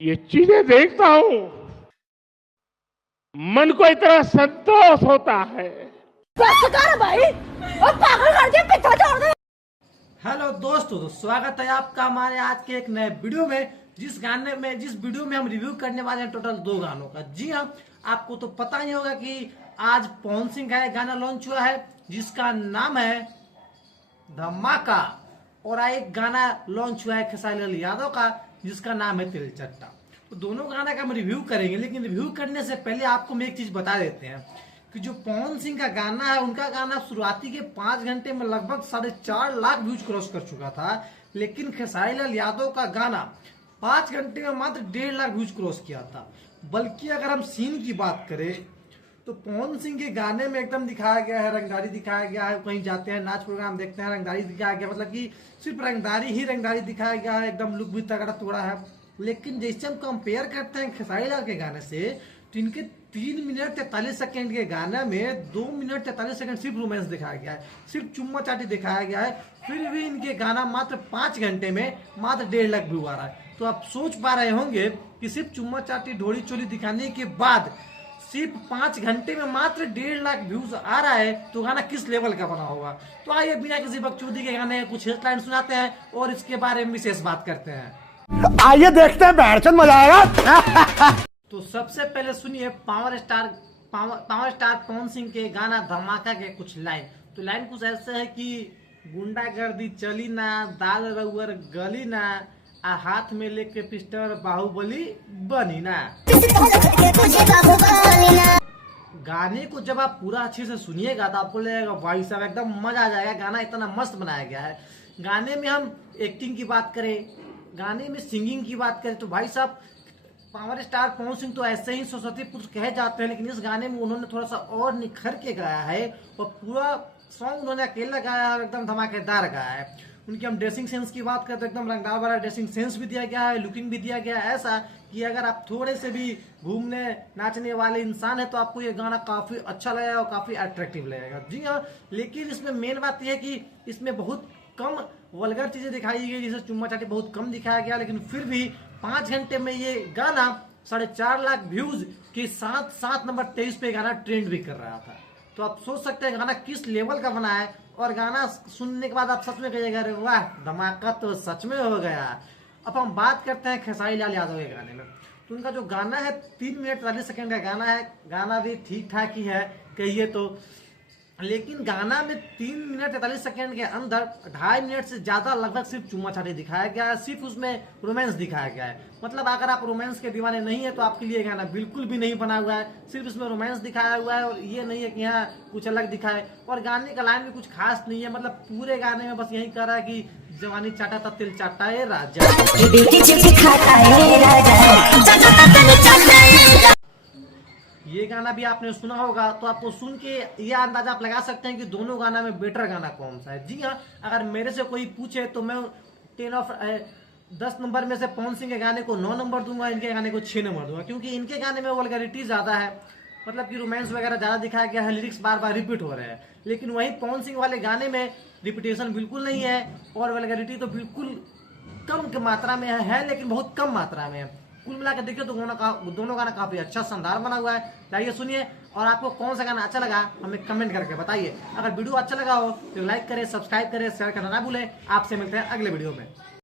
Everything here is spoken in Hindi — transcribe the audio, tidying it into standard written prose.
ये चीजें देखता हूं, मन को इतना संतोष होता है। बस कर भाई, और पागल कर दिया, पीछा छोड़ दे। हेलो दोस्तों, तो स्वागत है आपका हमारे आज के एक नए वीडियो में। जिस वीडियो में हम रिव्यू करने वाले हैं टोटल 2 गानों का। जी हाँ, आपको तो पता ही होगा कि आज पवन सिंह का एक गाना लॉन्च हुआ है जिसका नाम है धमाका, और एक गाना लॉन्च हुआ है खेसारी लाल यादव का जिसका नाम है तिल चट्टा। तो दोनों गाना का हम रिव्यू करेंगे, लेकिन रिव्यू करने से पहले आपको हम एक चीज बता देते हैं कि जो पवन सिंह का गाना है, उनका गाना शुरुआती के 5 घंटे में लगभग 4.5 लाख व्यूज क्रॉस कर चुका था, लेकिन खेसारी लाल यादव का गाना 5 घंटे में मात्र 1.5 लाख व्यूज क्रॉस किया था। बल्कि अगर हम सीन की बात करें तो पवन सिंह के गाने में एकदम दिखाया गया है, रंगदारी दिखाया गया है। कहीं जाते हैं, नाच प्रोग्राम देखते हैं, रंगदारी दिखाया गया, मतलब कि सिर्फ रंगदारी दिखाया गया है। एकदम लुक भी तगड़ा तोड़ा है। लेकिन जैसे हम कंपेयर करते हैं खेसारी लाल के गाने से, तो इनके 3 मिनट 43 सेकंड के गाने में 2 मिनट 43 सेकंड सिर्फ रोमांस दिखाया गया है, सिर्फ चुम्मा चाटी दिखाया गया है। फिर भी इनके गाना मात्र 5 घंटे में मात्र 1.5 लाख व्यू आ रहा है। तो आप सोच पा रहे होंगे कि सिर्फ चुम्मा चाटी ढोली चोली दिखाने के बाद सिर्फ 5 घंटे में मात्र 1.5 लाख व्यूज आ रहा है, तो गाना किस लेवल का बना होगा। तो आइए बिना किसी बकचोदी के गाने कुछ हेडलाइन सुनाते हैं और इसके बारे में विशेष बात करते हैं। आइए देखते हैं, बैठचंद मजा आएगा। तो सबसे पहले सुनिए पावर स्टार पवन सिंह के गाना धमाका के कुछ लाइन। तो लाइन कुछ ऐसे है कि गुंडागर्दी चली ना, दाल रउअर गली ना, आ हाथ में लेके पिस्टल बाहुबली बनी ना। गाने को जब आप पूरा अच्छे से सुनिएगा तो आपको लगेगा भाई साहब एकदम मजा आ जाएगा, गाना इतना मस्त बनाया गया है। गाने में हम एक्टिंग की बात करें, गाने में सिंगिंग की बात करें, तो भाई साहब पावर स्टार पवन सिंह तो ऐसे ही सरस्वती पुत्र कहे जाते हैं, लेकिन इस गाने में उन्होंने थोड़ा सा और निखर के गाया है और पूरा सॉन्ग उन्होंने अकेला गाया है और एकदम धमाकेदार गाया है। उनकी हम ड्रेसिंग सेंस की बात करें तो एकदम रंगदार वाला ड्रेसिंग सेंस भी दिया गया है, लुकिंग भी दिया गया है ऐसा कि अगर आप थोड़े से भी घूमने नाचने वाले इंसान है तो आपको ये गाना काफी अच्छा लगेगा और काफी अट्रैक्टिव लगेगा। जी हाँ, लेकिन इसमें मेन बात यह है कि इसमें बहुत कम वल्गर चीजें दिखाई गई, जैसे चुम्मा चाटी बहुत कम दिखाया गया, लेकिन फिर भी 5 घंटे में ये गाना 4.5 लाख व्यूज के साथ साथ नंबर 23 पे गाना ट्रेंड भी कर रहा था। तो आप सोच सकते हैं गाना किस लेवल का बना है, और गाना सुनने के बाद आप सच में कहिएगा अरे वाह धमाका तो सच में हो गया। अब हम बात करते हैं खेसारी लाल यादव के गाने में। तो उनका जो गाना है 3 मिनट 40 सेकंड का गाना है, गाना भी ठीक ठाक ही है कहिए तो, लेकिन गाना में 3 मिनट 43 सेकंड के अंदर 2.5 मिनट से ज्यादा लगभग सिर्फ चुम्मा चाटी दिखाया गया है, सिर्फ उसमें रोमांस दिखाया गया है। मतलब अगर आप रोमांस के दीवाने नहीं है तो आपके लिए गाना बिल्कुल भी नहीं बना हुआ है, सिर्फ इसमें रोमांस दिखाया हुआ है और ये नहीं है कि यहाँ कुछ अलग दिखाए। और गाने का लाइन भी कुछ खास नहीं है, मतलब पूरे गाने में बस यही कह रहा है कि जवानी चाटा था तिल चाटा है राजा। ये गाना भी आपने सुना होगा, तो आपको सुन के ये अंदाजा आप लगा सकते हैं कि दोनों गाना में बेटर गाना कौन सा है। जी हाँ, अगर मेरे से कोई पूछे तो मैं 10 नंबर में से पवन सिंह के गाने को 9 नंबर दूंगा, इनके गाने को 6 नंबर दूंगा, क्योंकि इनके गाने में वल्गैरिटी ज्यादा है, मतलब कि रोमांस वगैरह ज्यादा दिखाया गया है, लिरिक्स बार बार रिपीट हो रहे हैं। लेकिन वही पवन सिंह वाले गाने में रिपीटेशन बिल्कुल नहीं है और वल्गैरिटी तो बिल्कुल कम मात्रा में है, लेकिन बहुत कम मात्रा में है। कुल मिलाकर देखिए तो दोनों गाना काफी अच्छा शानदार बना हुआ है। जाइए सुनिए, और आपको कौन सा गाना अच्छा लगा हमें कमेंट करके बताइए। अगर वीडियो अच्छा लगा हो तो लाइक करें, सब्सक्राइब करें, शेयर करना ना भूलें। आपसे मिलते हैं अगले वीडियो में।